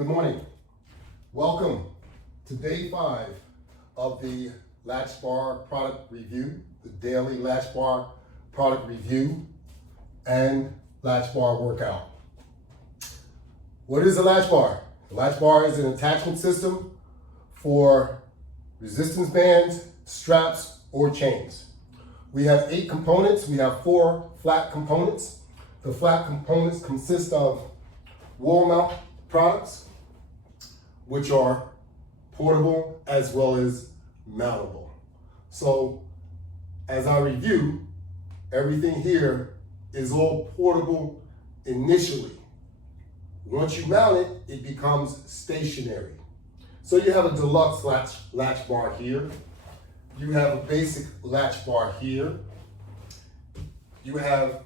Good morning. Welcome to day 5 of the Latchbar product review, the daily Latchbar product review and Latchbar workout. What is a Latchbar? The Latchbar is an attachment system for resistance bands, straps, or chains. We have 8 components. We have 4 flat components. The flat components consist of wall mount products, which are portable as well as mountable. So as I review, everything here is all portable initially. Once you mount it, it becomes stationary. So you have a deluxe latch bar here. You have a basic latch bar here. You have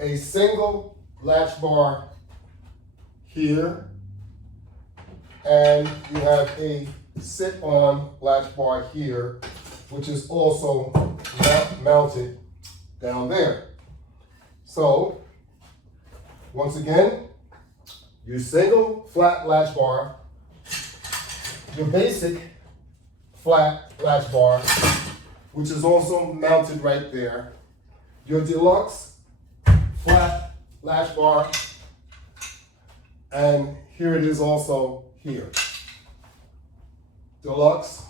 a single latch bar here, and you have a sit-on latch bar here, which is also mounted down there. So, once again, your single flat latch bar, your basic flat latch bar, which is also mounted right there, your deluxe flat latch bar, and here it is also here. Deluxe,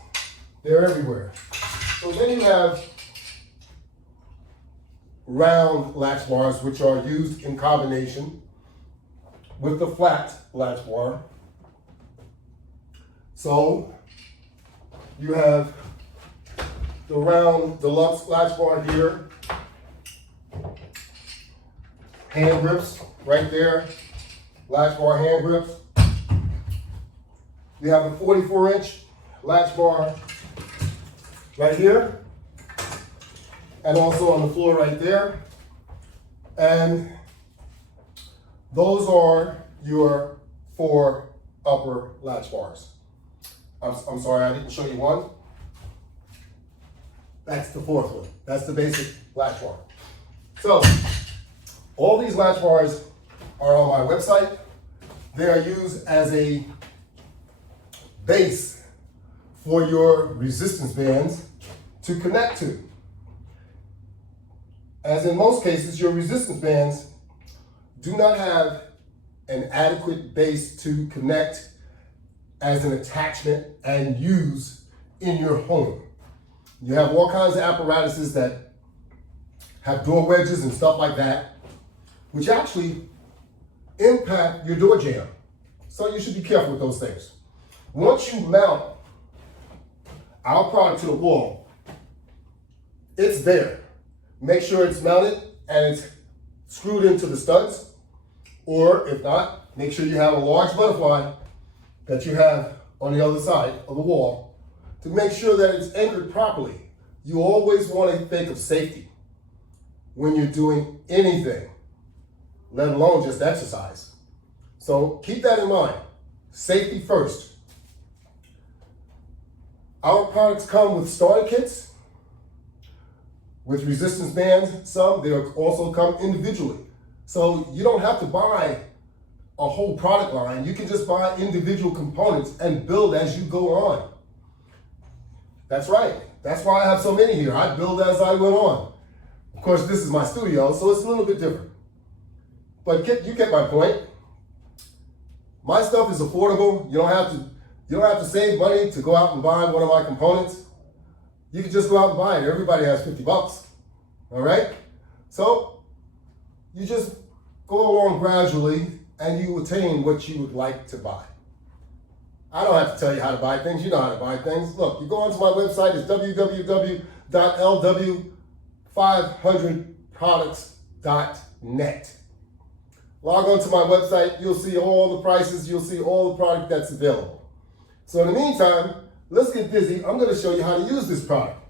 they're everywhere. So then you have round latch bars, which are used in combination with the flat latch bar. So you have the round deluxe latch bar here, hand grips right there, latch bar hand grips. You have the 44-inch latch bar right here, and also on the floor right there. And those are your 4 upper latch bars. I'm sorry, I didn't show you one. That's the 4th one. That's the basic latch bar. So, all these latch bars are on my website. They are used as a base for your resistance bands to connect to. As in most cases, your resistance bands do not have an adequate base to connect as an attachment and use in your home. You have all kinds of apparatuses that have door wedges and stuff like that, which actually impact your door jamb. So you should be careful with those things. Once you mount our product to the wall, it's there. Make sure it's mounted and it's screwed into the studs, or if not, make sure you have a large butterfly that you have on the other side of the wall to make sure that it's anchored properly. You always want to think of safety when you're doing anything, let alone just exercise. So keep that in mind. Safety first. Our products come with starter kits, with resistance bands. Some, they also come individually. So you don't have to buy a whole product line. You can just buy individual components and build as you go on. That's right. That's why I have so many here. I build as I went on. Of course, this is my studio, so it's a little bit different. But you get my point. My stuff is affordable. You don't have to save money to go out and buy one of my components. You can just go out and buy it. Everybody has 50 bucks. All right? So you just go along gradually and you attain what you would like to buy. I don't have to tell you how to buy things. You know how to buy things. Look, you go onto my website. It's www.lw500products.net. Log on to my website. You'll see all the prices. You'll see all the product that's available. So in the meantime, let's get busy. I'm going to show you how to use this product.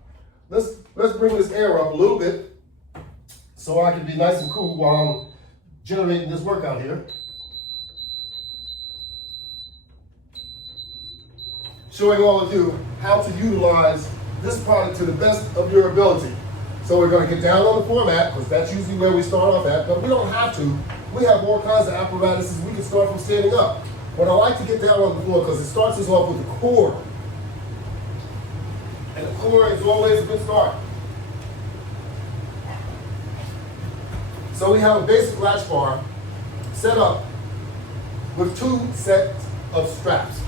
Let's bring this air up a little bit so I can be nice and cool while I'm generating this workout here. Showing all of you how to utilize this product to the best of your ability. So we're going to get down on the floor mat, because that's usually where we start off at, but we don't have to. we have all kinds of apparatuses. We can start from standing up. But I like to get down on the floor because it starts us off with the core. And the core is always a good start. So we have a basic latch bar set up with 2 sets of straps.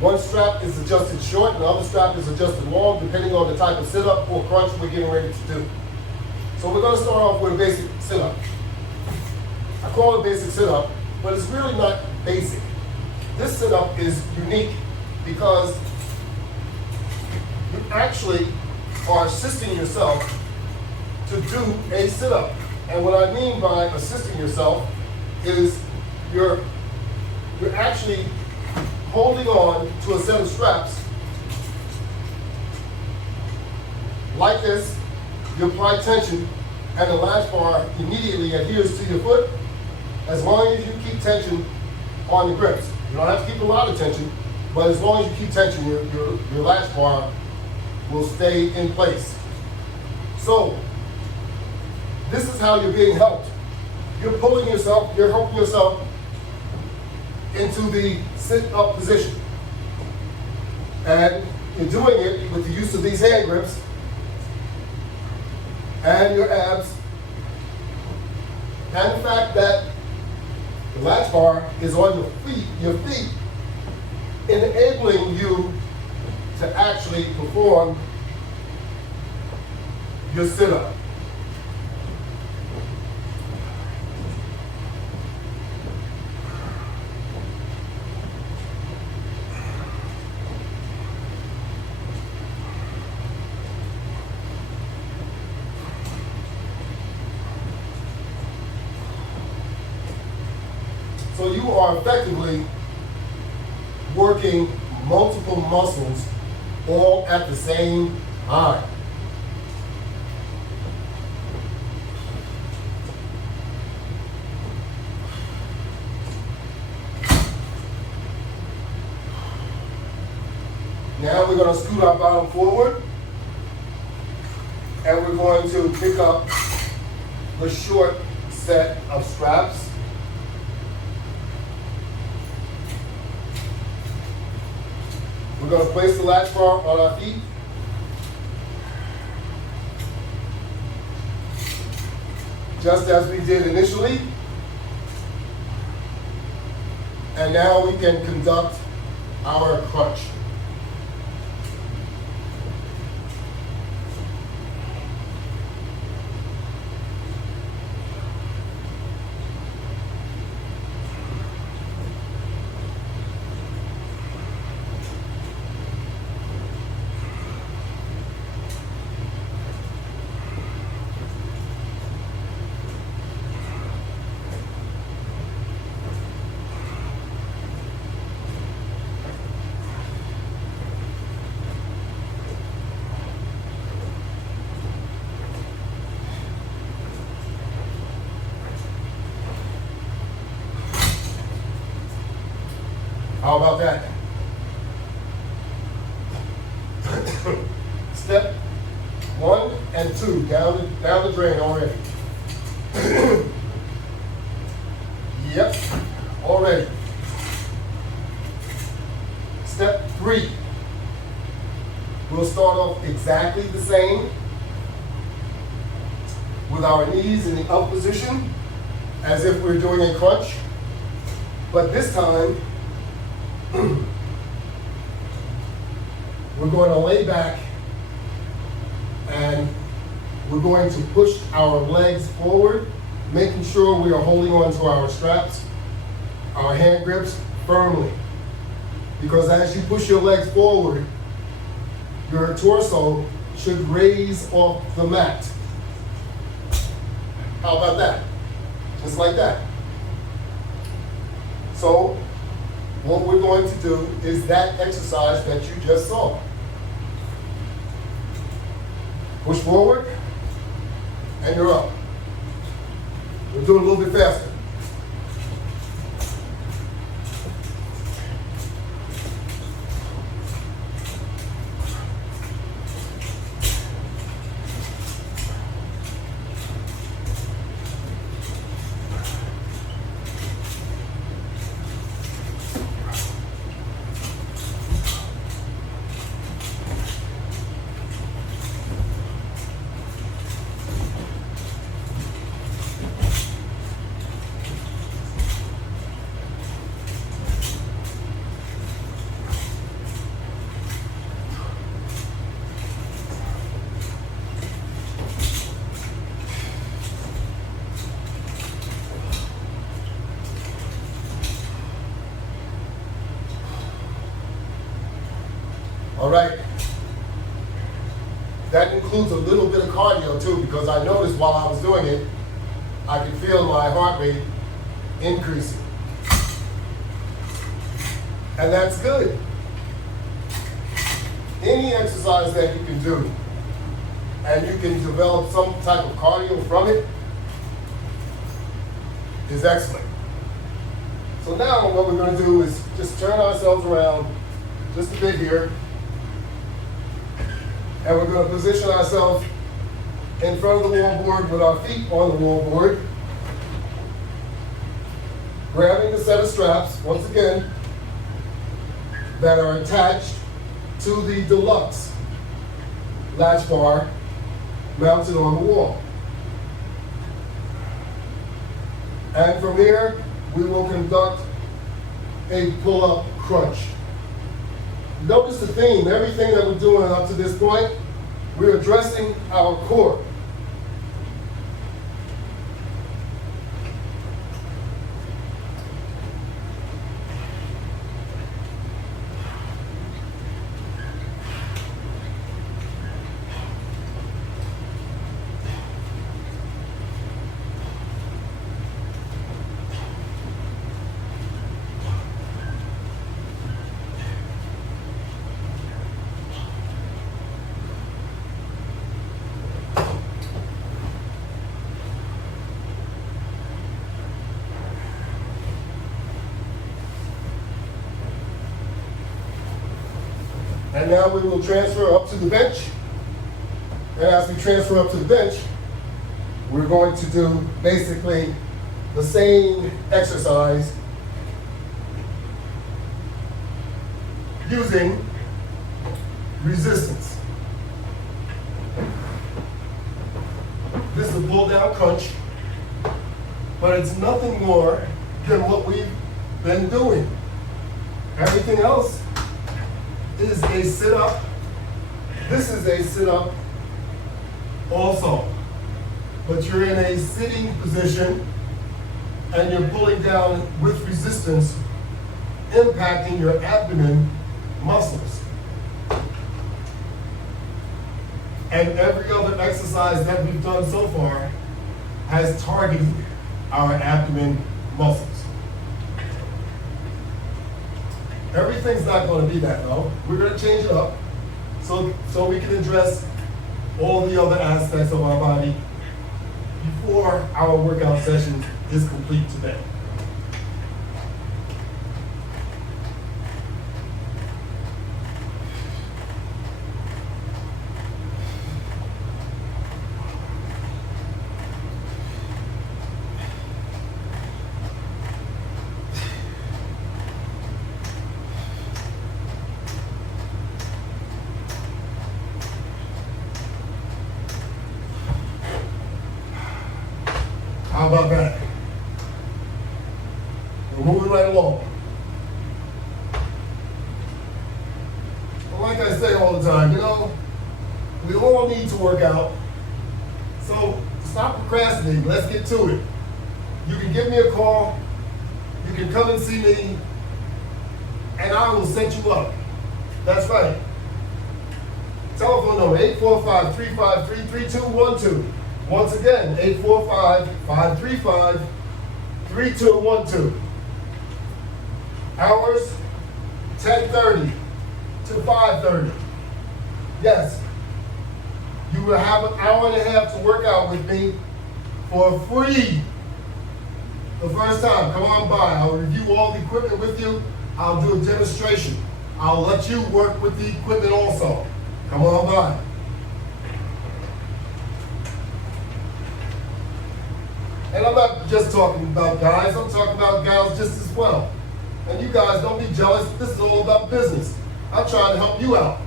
One strap is adjusted short and the other strap is adjusted long depending on the type of sit-up or crunch we're getting ready to do. So we're going to start off with a basic sit-up. I call it a basic sit-up, but it's really not basic. This sit-up is unique because you actually are assisting yourself to do a sit-up. And what I mean by assisting yourself is you're actually holding on to a set of straps like this. You apply tension and the latch bar immediately adheres to your foot as long as you keep tension on the grips. You don't have to keep a lot of tension, but as long as you keep tension, your latch bar will stay in place. So this is how you're being helped. You're pulling yourself, you're helping yourself into the sit-up position. And you're doing it with the use of these hand grips and your abs and the fact that the latch bar is on your feet enabling you to actually perform your sit-up. So you are effectively working multiple muscles all at the same time. Now we're going to scoot our bottom forward and we're going to pick up the short set of straps. We're going to place the latch bar on our feet. Just as we did initially. And now we can conduct our crunch. How about that? Step 1 and 2, down the drain already. Yep, already. Step 3. We'll start off exactly the same with our knees in the up position as if we're doing a crunch. But this time, we're going to lay back and we're going to push our legs forward, making sure we are holding on to our straps, our hand grips firmly. Because as you push your legs forward, your torso should raise off the mat. How about that? Just like that. So, what we're going to do is that exercise that you just saw. Push forward, and you're up. We'll do it a little bit faster. All right. That includes a little bit of cardio too, because I noticed while I was doing it, I could feel my heart rate increasing. And that's good. Any exercise that you can do, and you can develop some type of cardio from it, is excellent. So now what we're going to do is just turn ourselves around just a bit here, and we're going to position ourselves in front of the wall board with our feet on the wall board, grabbing the set of straps, once again, that are attached to the deluxe latch bar mounted on the wall. And from here, we will conduct a pull-up crunch. Notice the theme, everything that we're doing up to this point, we're addressing our core. And now we will transfer up to the bench. And as we transfer up to the bench, we're going to do basically the same exercise using resistance. This is a pull down crunch, but it's nothing more than what we've been doing. Everything else is a sit-up. This is a sit-up also. But you're in a sitting position and you're pulling down with resistance, impacting your abdomen muscles. And every other exercise that we've done so far has targeted our abdomen muscles. Everything's not going to be that though. We're going to change it up so we can address all the other aspects of our body before our workout session is complete today. How about that? We're moving right along. Well, like I say all the time, we all need to work out. So stop procrastinating. Let's get to it. You can give me a call. You can come and see me, and I will set you up. That's right. Telephone number 845-353-3212. Once again, 845-535-3212. Hours, 10:30 to 5:30. Yes, you will have an hour and a half to work out with me for free the first time. Come on by. I'll review all the equipment with you. I'll do a demonstration. I'll let you work with the equipment also. Come on by. And I'm not just talking about guys, I'm talking about gals just as well. And you guys, don't be jealous. This is all about business. I'm trying to help you out.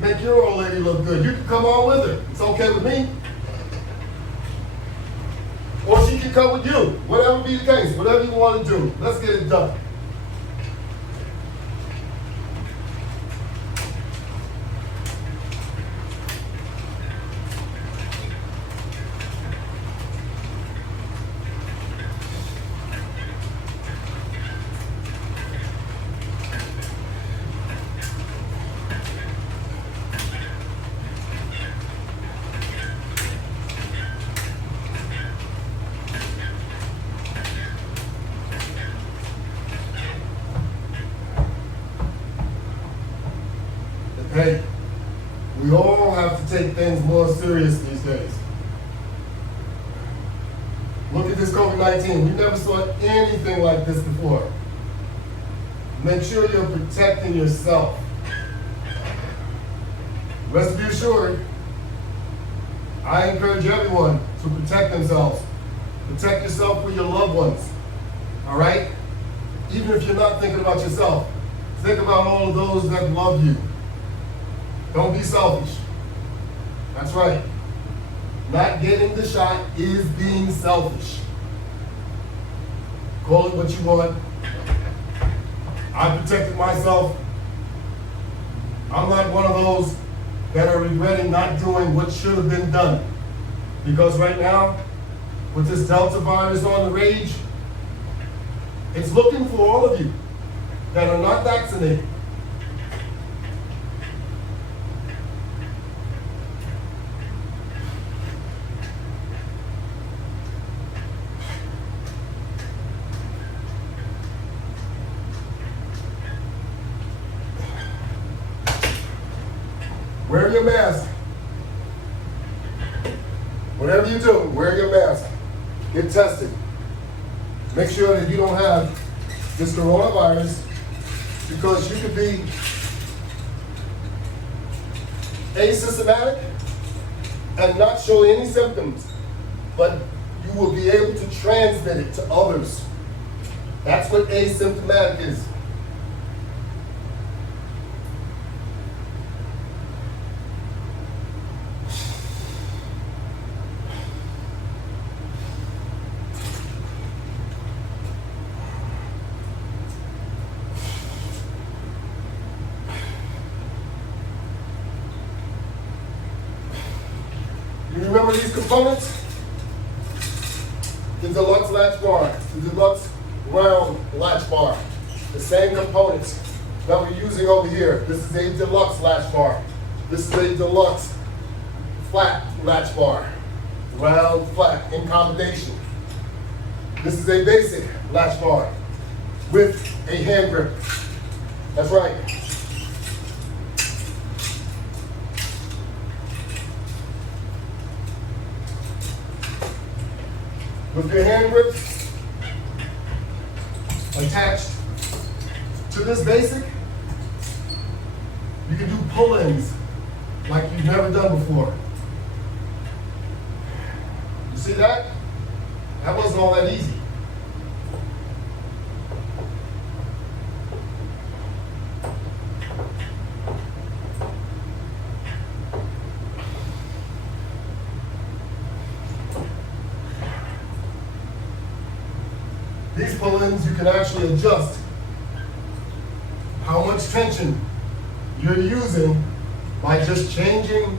Make your old lady look good. You can come on with her. It's okay with me. Or she can come with you. Whatever be the case, whatever you want to do. Let's get it done. Hey, we all have to take things more serious these days. Look at this COVID-19. We never saw anything like this before. Make sure you're protecting yourself. Rest be assured, I encourage everyone to protect themselves. Protect yourself for your loved ones, all right? Even if you're not thinking about yourself, think about all of those that love you. Don't be selfish. That's right. Not getting the shot is being selfish. Call it what you want. I protected myself. I'm not one of those that are regretting not doing what should have been done. Because right now, with this Delta virus on the rage, it's looking for all of you that are not vaccinated. Wear your mask. Whatever you do, wear your mask. Get tested. Make sure that you don't have this coronavirus, because you could be asymptomatic and not show any symptoms, but you will be able to transmit it to others. That's what asymptomatic is. You remember these components? The deluxe latch bar, the deluxe round latch bar. The same components that we're using over here. This is a deluxe latch bar. This is a deluxe flat latch bar. Round, flat, in combination. This is a basic latch bar with a hand grip. That's right. With your hand grip attached to this basic, you can do pull-ins like you've never done before. You see that? That wasn't all that easy. These pull-ins, you can actually adjust how much tension you're using by just changing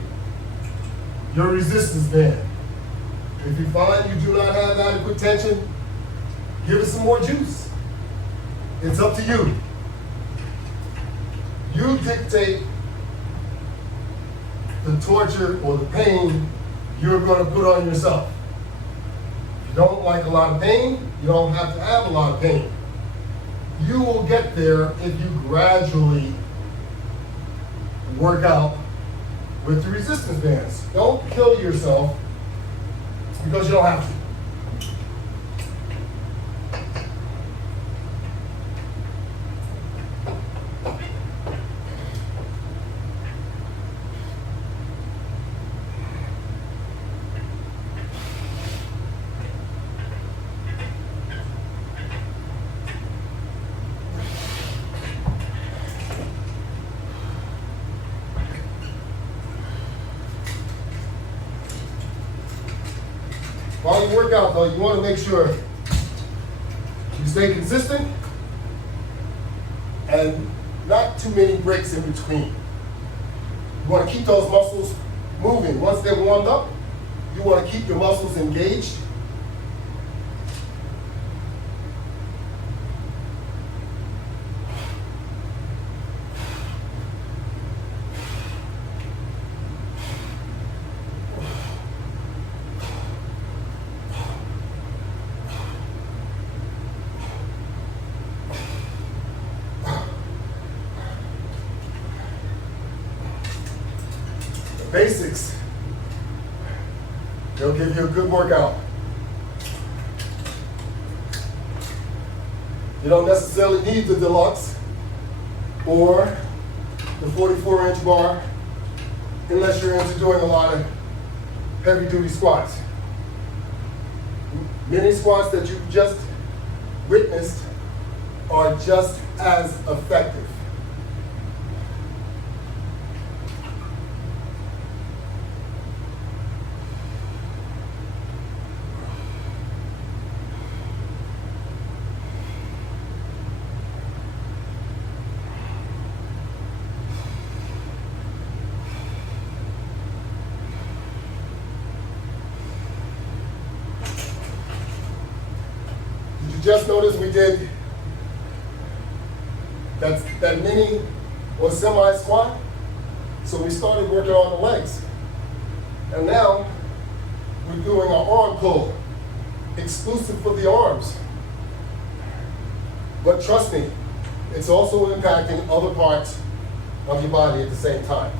your resistance band. If you find you do not have adequate tension, give it some more juice. It's up to you. You dictate the torture or the pain you're going to put on yourself. If you don't like a lot of pain, you don't have to have a lot of pain. You will get there if you gradually work out with the resistance bands. Don't kill yourself because you don't have to. While you work out, though, you want to make sure you stay consistent and not too many breaks in between. You want to keep those muscles moving. Once they're warmed up, you want to keep your muscles engaged. basics, they'll give you a good workout. You don't necessarily need the deluxe or the 44-inch bar unless you're into doing a lot of heavy-duty squats. Many squats that you just witnessed are just as effective. Just notice we did that mini or semi squat. So we started working on the legs. And now we're doing an arm pull, exclusive for the arms. But trust me, it's also impacting other parts of your body at the same time.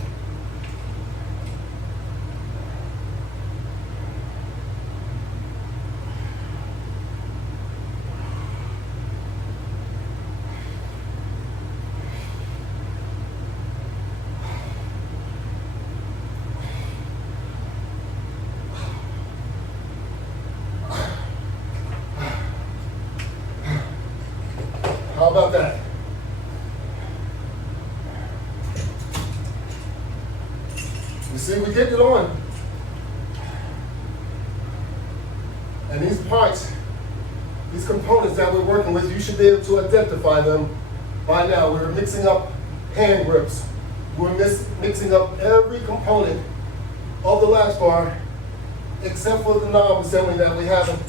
How about that? You see, we get it on. And these parts, these components that we're working with, you should be able to identify them by now. We're mixing up hand grips. We're mixing up every component of the latch bar except for the knob assembly that we haven't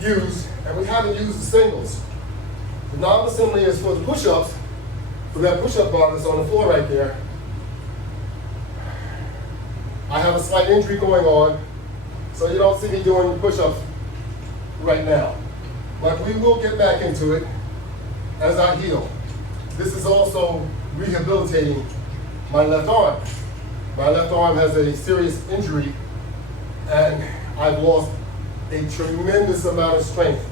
used, and we haven't used the singles. The knob assembly is for the push-ups, for that push-up bar that's on the floor right there. I have a slight injury going on, so you don't see me doing the push-ups right now. But we will get back into it as I heal. This is also rehabilitating my left arm. My left arm has a serious injury, and I've lost a tremendous amount of strength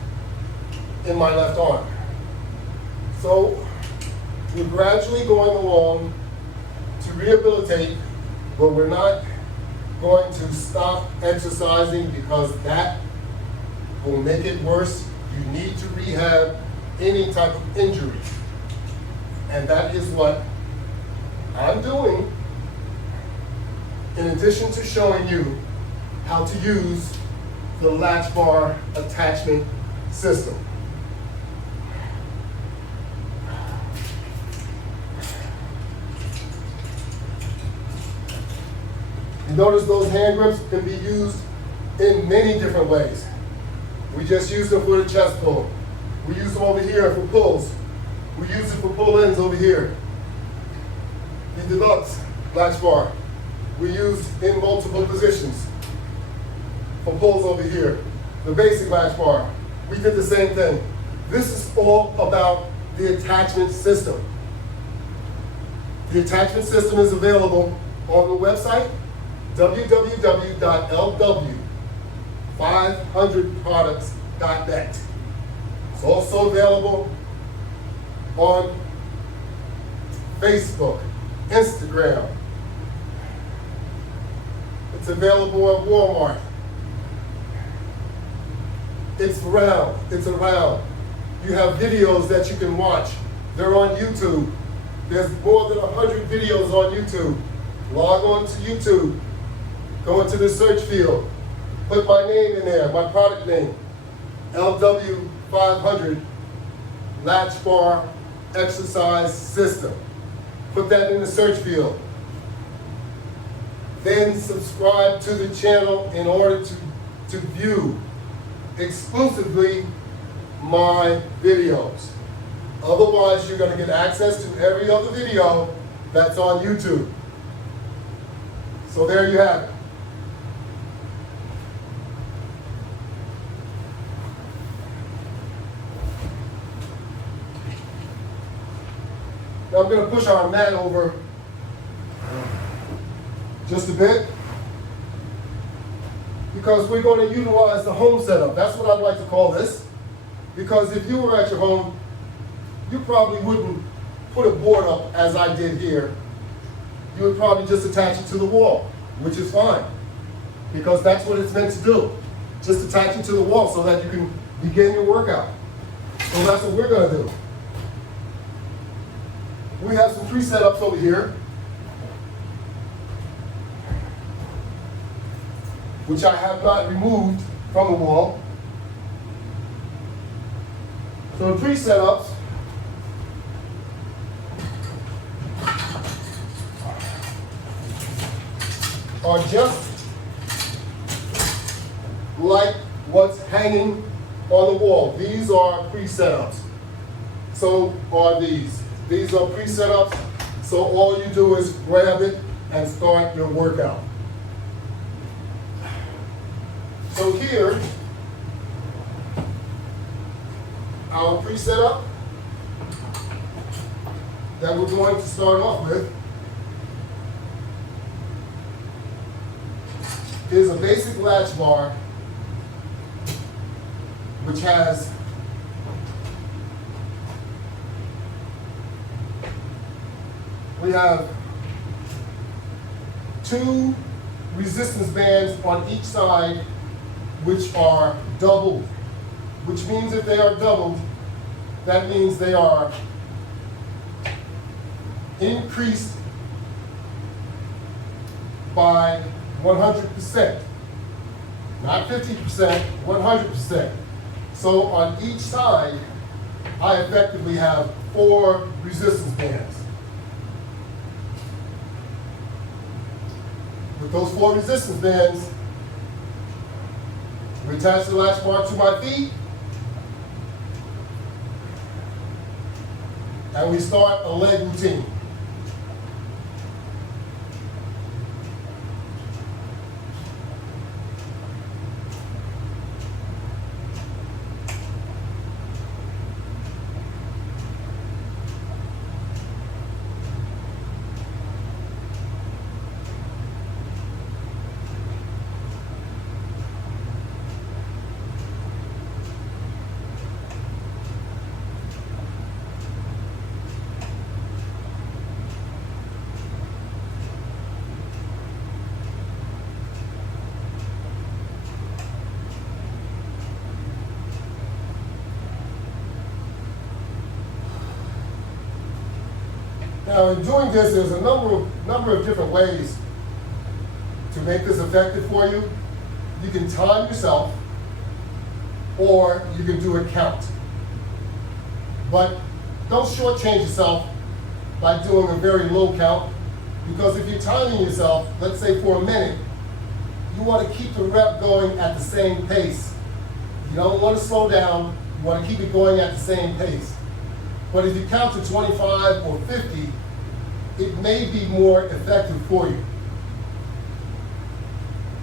in my left arm. So we're gradually going along to rehabilitate, but we're not going to stop exercising because that will make it worse. You need to rehab any type of injury. And that is what I'm doing, in addition to showing you how to use the latch bar attachment system. You notice those hand grips can be used in many different ways. We just use them for the chest pull. We use them over here for pulls. We use it for pull-ins over here. The deluxe latch bar, we use in multiple positions for pulls over here. The basic latch bar, we did the same thing. This is all about the attachment system. The attachment system is available on the website, www.lw500products.net. It's also available on Facebook, Instagram. It's available at Walmart. It's around. You have videos that you can watch. They're on YouTube. There's more than 100 videos on YouTube. Log on to YouTube. Go into the search field. Put my name in there, my product name. LW500 Latch Bar Exercise System. Put that in the search field. Then subscribe to the channel in order to view exclusively my videos. Otherwise, you're going to get access to every other video that's on YouTube. So there you have it. Now I'm going to push our mat over just a bit, because we're going to utilize the home setup. That's what I'd like to call this, because if you were at your home, you probably wouldn't put a board up as I did here. You would probably just attach it to the wall, which is fine, because that's what it's meant to do. Just attach it to the wall so that you can begin your workout. So that's what we're going to do. We have some pre-setups over here, which I have not removed from the wall. So the pre-setups are just like what's hanging on the wall. These are pre-setups. So are these. These are pre-setups, so all you do is grab it and start your workout. So here, our pre-setup that we're going to start off with is a basic latch bar, which has we have 2 resistance bands on each side, which are doubled, which means if they are doubled, that means they are increased by 100%, not 50%, 100%. So on each side, I effectively have 4 resistance bands. With those 4 resistance bands, we attach the latch bar to my feet, and we start a leg routine. Now, in doing this, there's a number of different ways to make this effective for you. You can time yourself, or you can do a count. But don't shortchange yourself by doing a very low count, because if you're timing yourself, let's say for a minute, you want to keep the rep going at the same pace. You don't want to slow down, you want to keep it going at the same pace. But if you count to 25 or 50, it may be more effective for you.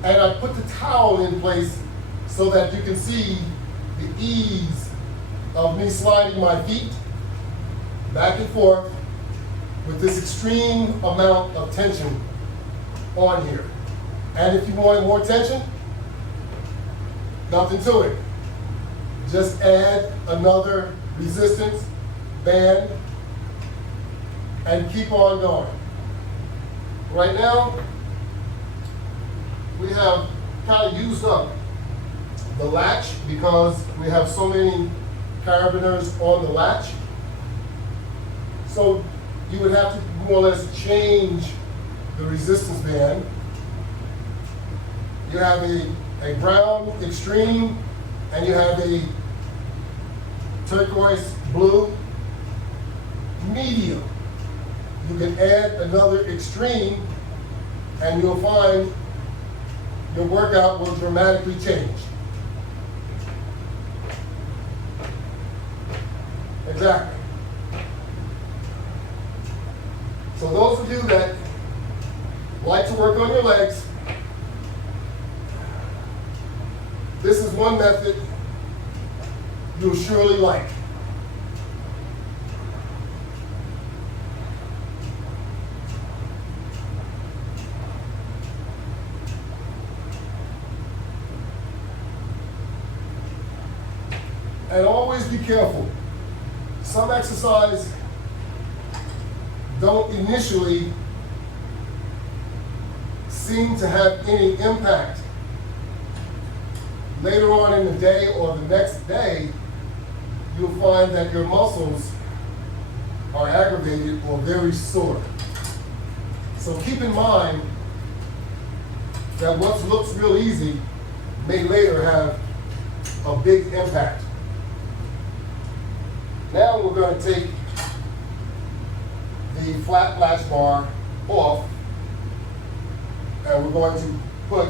And I put the towel in place so that you can see the ease of me sliding my feet back and forth with this extreme amount of tension on here. And if you want more tension, nothing to it. Just add another resistance band and keep on going. Right now, we have kind of used up the latch because we have so many carabiners on the latch. So you would have to more or less change the resistance band. You have a brown extreme, and you have a turquoise blue medium. You can add another extreme, and you'll find your workout will dramatically change. Exactly. So those of you that like to work on your legs, this is one method you'll surely like. And always be careful. Some exercise don't initially seem to have any impact. Later on in the day or the next day, you'll find that your muscles are aggravated or very sore. So keep in mind that what looks real easy may later have a big impact. Now we're going to take the flat latch bar off, and we're going to put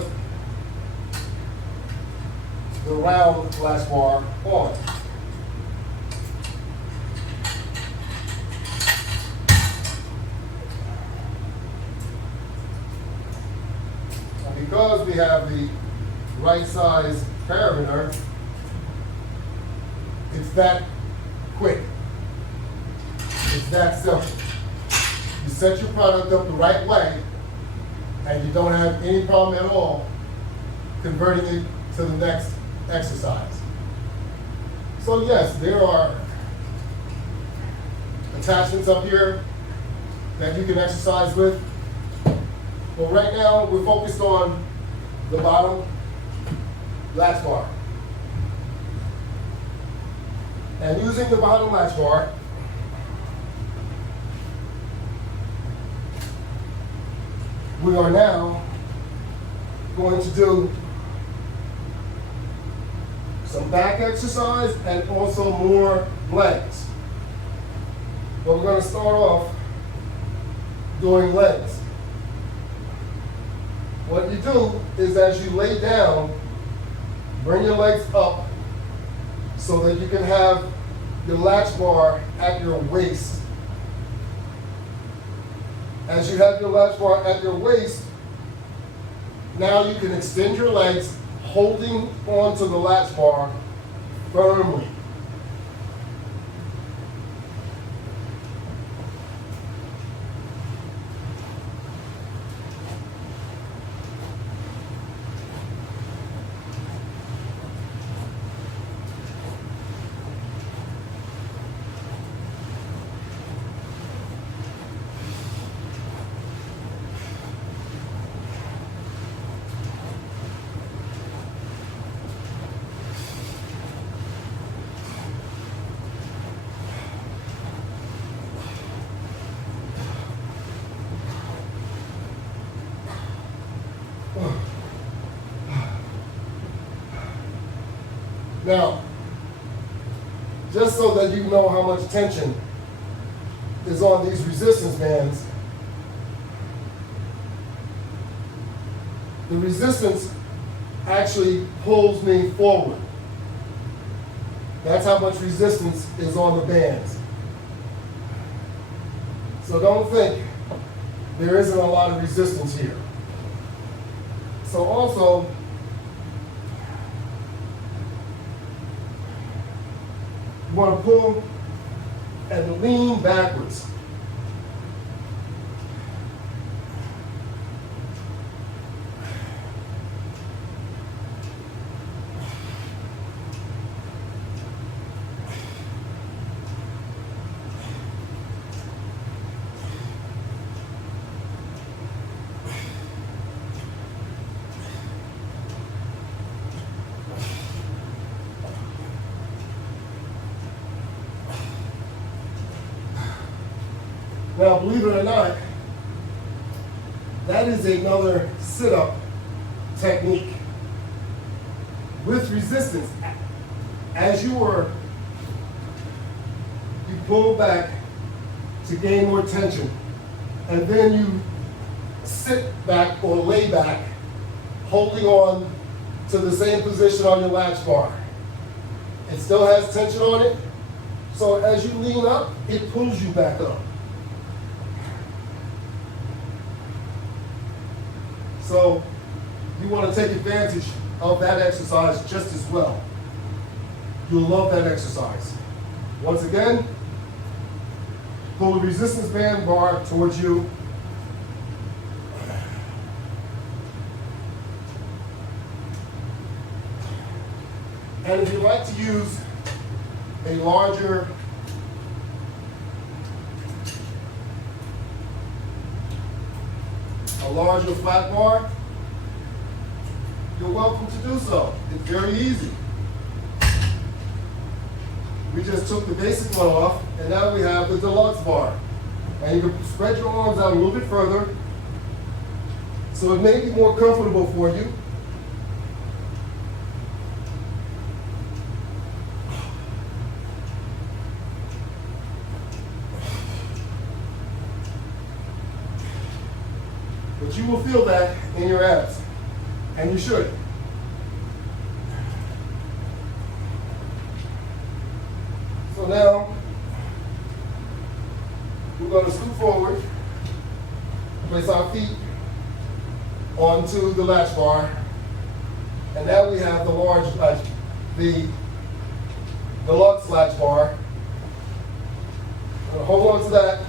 the round latch bar on. And because we have the right size parameter, it's that quick. It's that simple. You set your product up the right way, and you don't have any problem at all converting it to the next exercise. So yes, there are attachments up here that you can exercise with. But right now, we're focused on the bottom latch bar. And using the bottom latch bar, we are now going to do some back exercise and also more legs. But we're going to start off doing legs. What you do is as you lay down, bring your legs up so that you can have your latch bar at your waist. As you have your latch bar at your waist, now you can extend your legs, holding onto the latch bar firmly. Now, just so that you know how much tension is on these resistance bands, the resistance actually pulls me forward. That's how much resistance is on the bands. So don't think there isn't a lot of resistance here. So also, you want to pull and lean backwards. Now, believe it or not, that is another sit-up technique with resistance. As you pull back to gain more tension, and then you sit back or lay back, holding on to the same position on your latch bar. It still has tension on it, so as you lean up, it pulls you back up. So you want to take advantage of that exercise just as well. You'll love that exercise. Once again, pull the resistance band bar towards you. And if you like to use a larger flat bar, you're welcome to do so. It's very easy. We just took the basic one off, and now we have the deluxe bar. And you can spread your arms out a little bit further, so it may be more comfortable for you. But you will feel that in your abs, and you should. So now, we're going to scoot forward, place our feet onto the latch bar, and now we have the large latch, the deluxe latch bar. I'm going to hold on to that.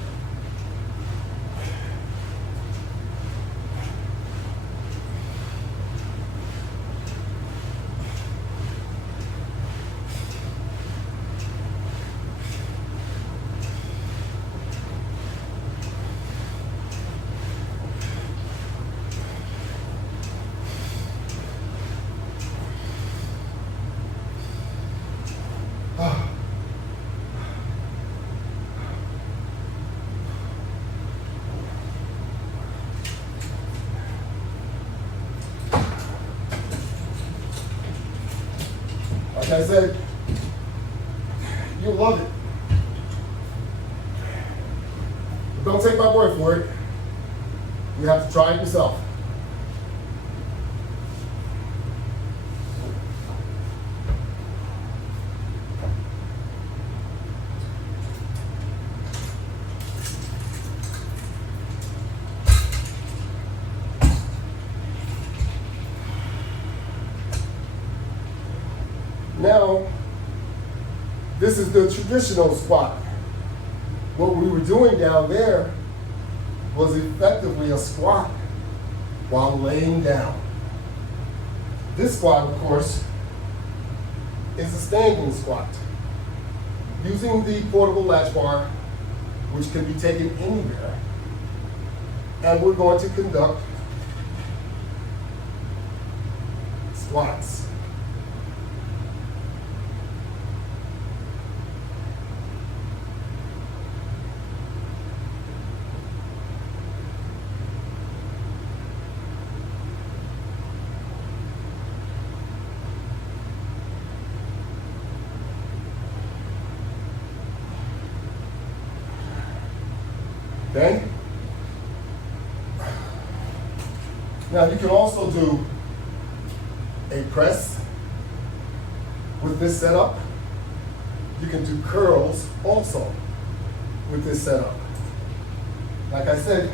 Like I said, you'll love it. But don't take my word for it. You have to try it yourself. Now, this is the traditional squat. What we were doing down there was effectively a squat while laying down. This squat, of course, is a standing squat. Using the portable latch bar, which can be taken anywhere, and we're going to conduct squats. Okay? Now you can also do a press with this setup. You can do curls also with this setup. Like I said,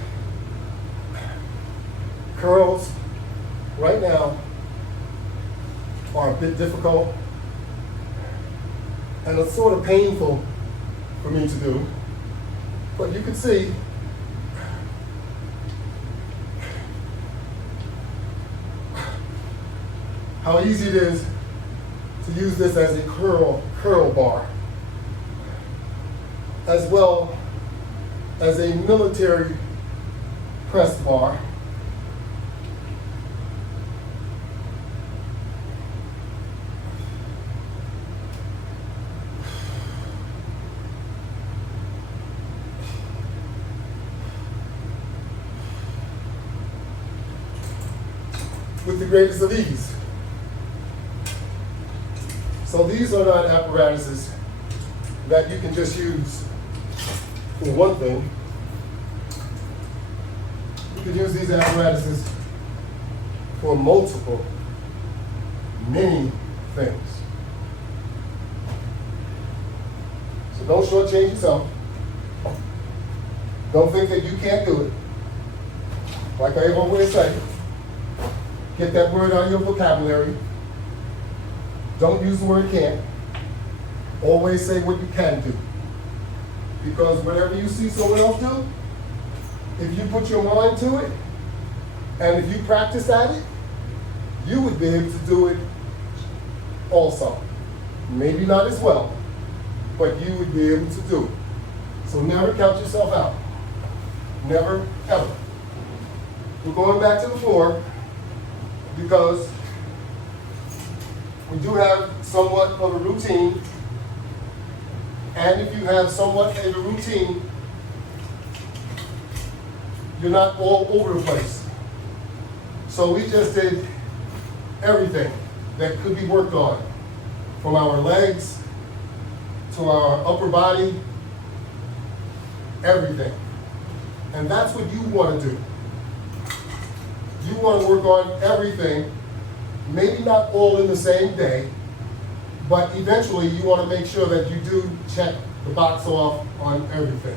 curls right now are a bit difficult and it's sort of painful for me to do. But you can see how easy it is to use this as a curl bar, as well as a military press bar. With the greatest of ease. So these are not apparatuses that you can just use for one thing. You can use these apparatuses for multiple, many things. So don't shortchange yourself. Don't think that you can't do it. Like I always say, get that word out of your vocabulary. Don't use the word can't. Always say what you can do. Because whatever you see someone else do, if you put your mind to it, and if you practice at it, you would be able to do it also. Maybe not as well, but you would be able to do it. So never count yourself out. Never, ever. We're going back to the floor because we do have somewhat of a routine. And if you have somewhat of a routine, you're not all over the place. So we just did everything that could be worked on, from our legs to our upper body, everything. And that's what you want to do. You want to work on everything, maybe not all in the same day, but eventually you want to make sure that you do check the box off on everything.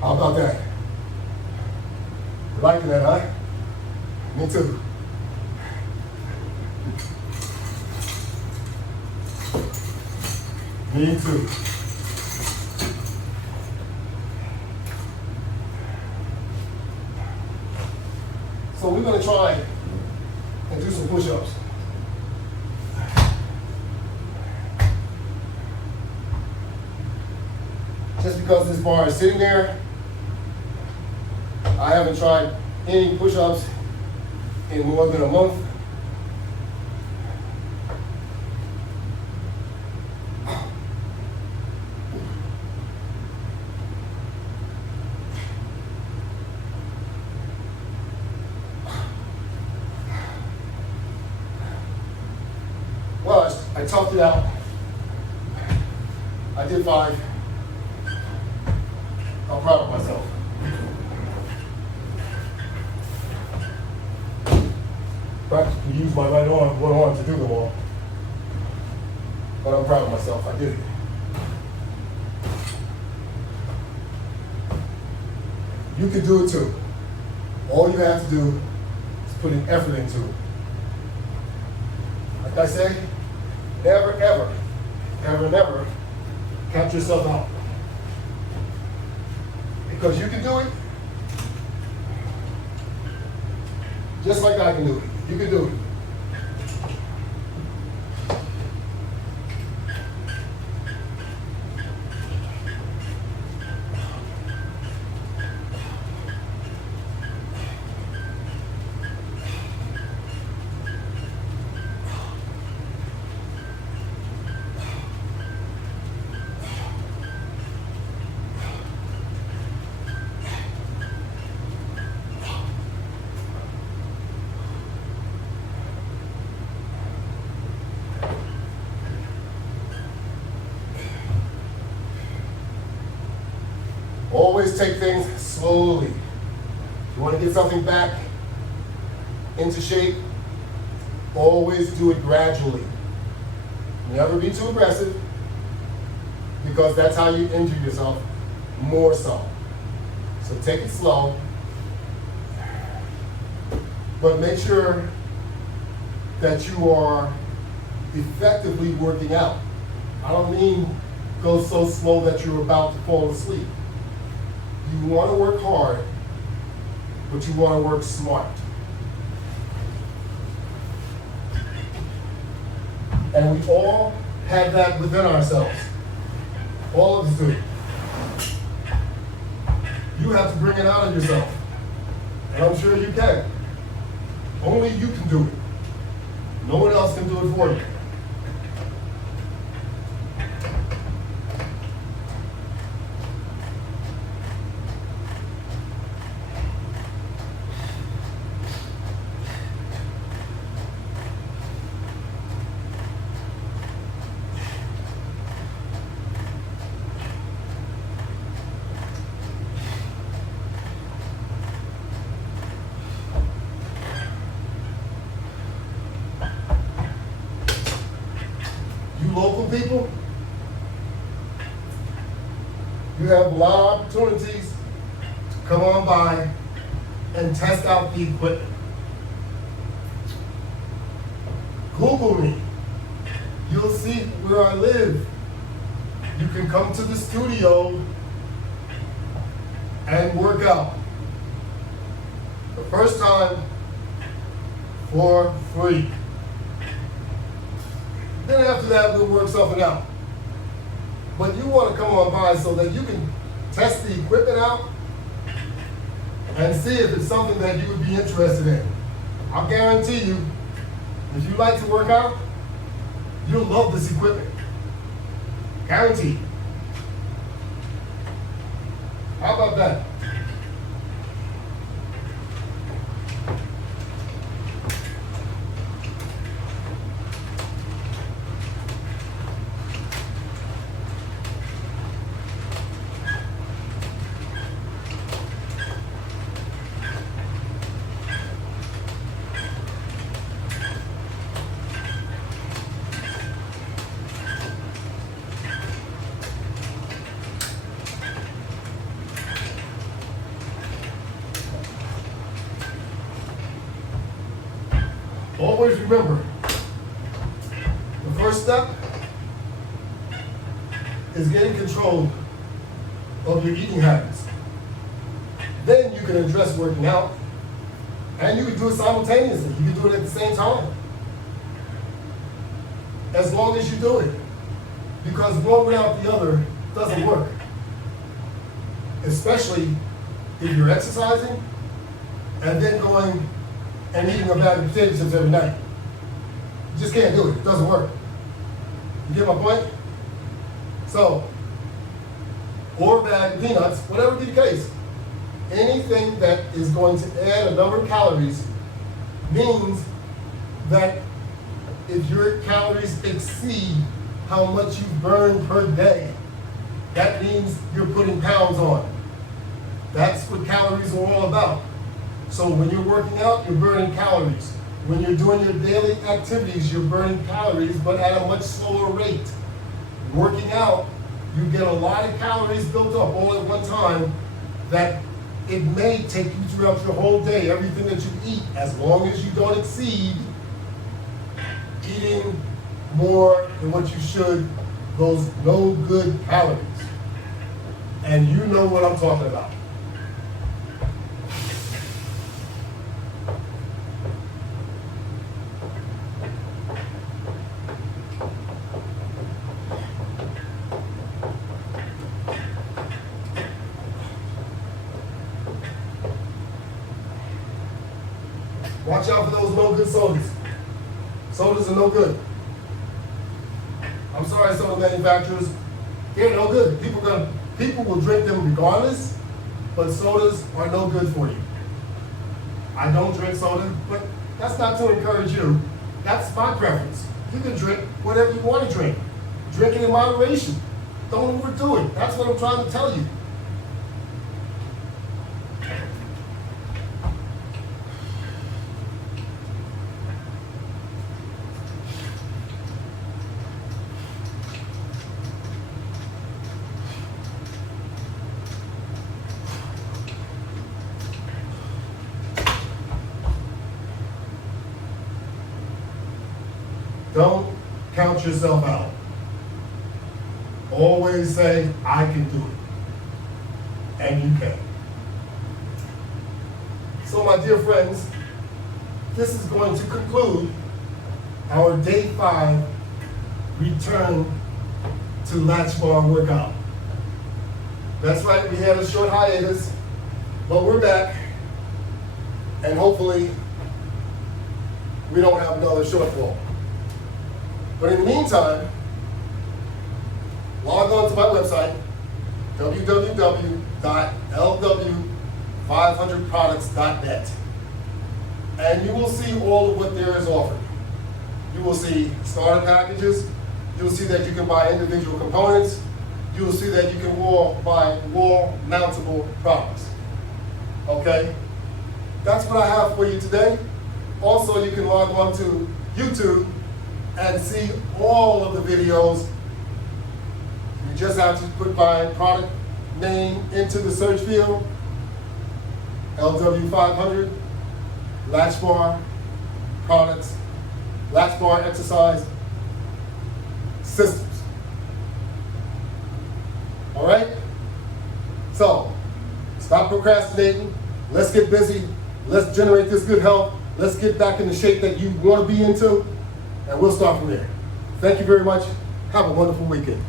How about that? You liking that, huh? Me too. Me too. So we're going to try and do some push-ups. Just because this bar is sitting there, I haven't tried any push-ups in more than a month. Well, I toughed it out. I did 5. I'm proud of myself. Practically use my one arm to do them all. But I'm proud of myself, I did it. You can do it too. All you have to do is put an effort into it. Like I say, never, ever, ever, never count yourself out. Because you can do it, just like I can do it. You can do it. Always take things slowly. If you want to get something back into shape, always do it gradually. Never be too aggressive, because that's how you injure yourself more so. So take it slow, but make sure that you are effectively working out. I don't mean go so slow that you're about to fall asleep. You want to work hard, but you want to work smart. And we all have that within ourselves. All of us do. You have to bring it out of yourself. And I'm sure you can. Only you can do it. No one else can do it for you. Local people, you have a lot of opportunities to come on by and test out the equipment. Google me. You'll see where I live. You can come to the studio and work out. The first time for free. Then after that, we'll work something out. But you want to come on by so that you can test the equipment out and see if it's something that you would be interested in. I'll guarantee you, if you like to work out, you'll love this equipment. Guaranteed. How about that? Always remember, the first step is getting control of your eating habits. Then you can address working out, and you can do it simultaneously. You can do it at the same time. As long as you do it. Because one without the other doesn't work. Especially if you're exercising and then going and eating a bag of potato chips every night. You just can't do it. It doesn't work. You get my point? So, or a bag of peanuts, whatever be the case, anything that is going to add a number of calories means that if your calories exceed how much you burn per day, that means you're putting pounds on. That's what calories are all about. So when you're working out, you're burning calories. When you're doing your daily activities, you're burning calories, but at a much slower rate. Working out, you get a lot of calories built up all at one time that it may take you throughout your whole day, everything that you eat, as long as you don't exceed eating more than what you should, those no good calories. And you know what I'm talking about. Watch out for those no good sodas. Sodas are no good. I'm sorry, soda manufacturers, they're no good. People will drink them regardless, but sodas are no good for you. I don't drink soda, but that's not to encourage you. That's my preference. You can drink whatever you want to drink. Drink it in moderation. Don't overdo it. That's what I'm trying to tell you. Don't count yourself out. Always say, I can do it. And you can. So my dear friends, this is going to conclude our day 5 return to Latchbar workout. That's right, we had a short hiatus, but we're back, and hopefully we don't have another shortfall. But in the meantime, log on to my website, www.lw500products.net, and you will see all of what there is offered. You will see starter packages. You'll see that you can buy individual components. You will see that you can buy wall mountable products. Okay? That's what I have for you today. Also, you can log on to YouTube and see all of the videos. You just have to put my product name into the search field, LW500, Latchbar products, Latchbar exercise systems. All right? So, stop procrastinating. Let's get busy. Let's generate this good health. Let's get back in the shape that you want to be into, and we'll start from there. Thank you very much. Have a wonderful weekend.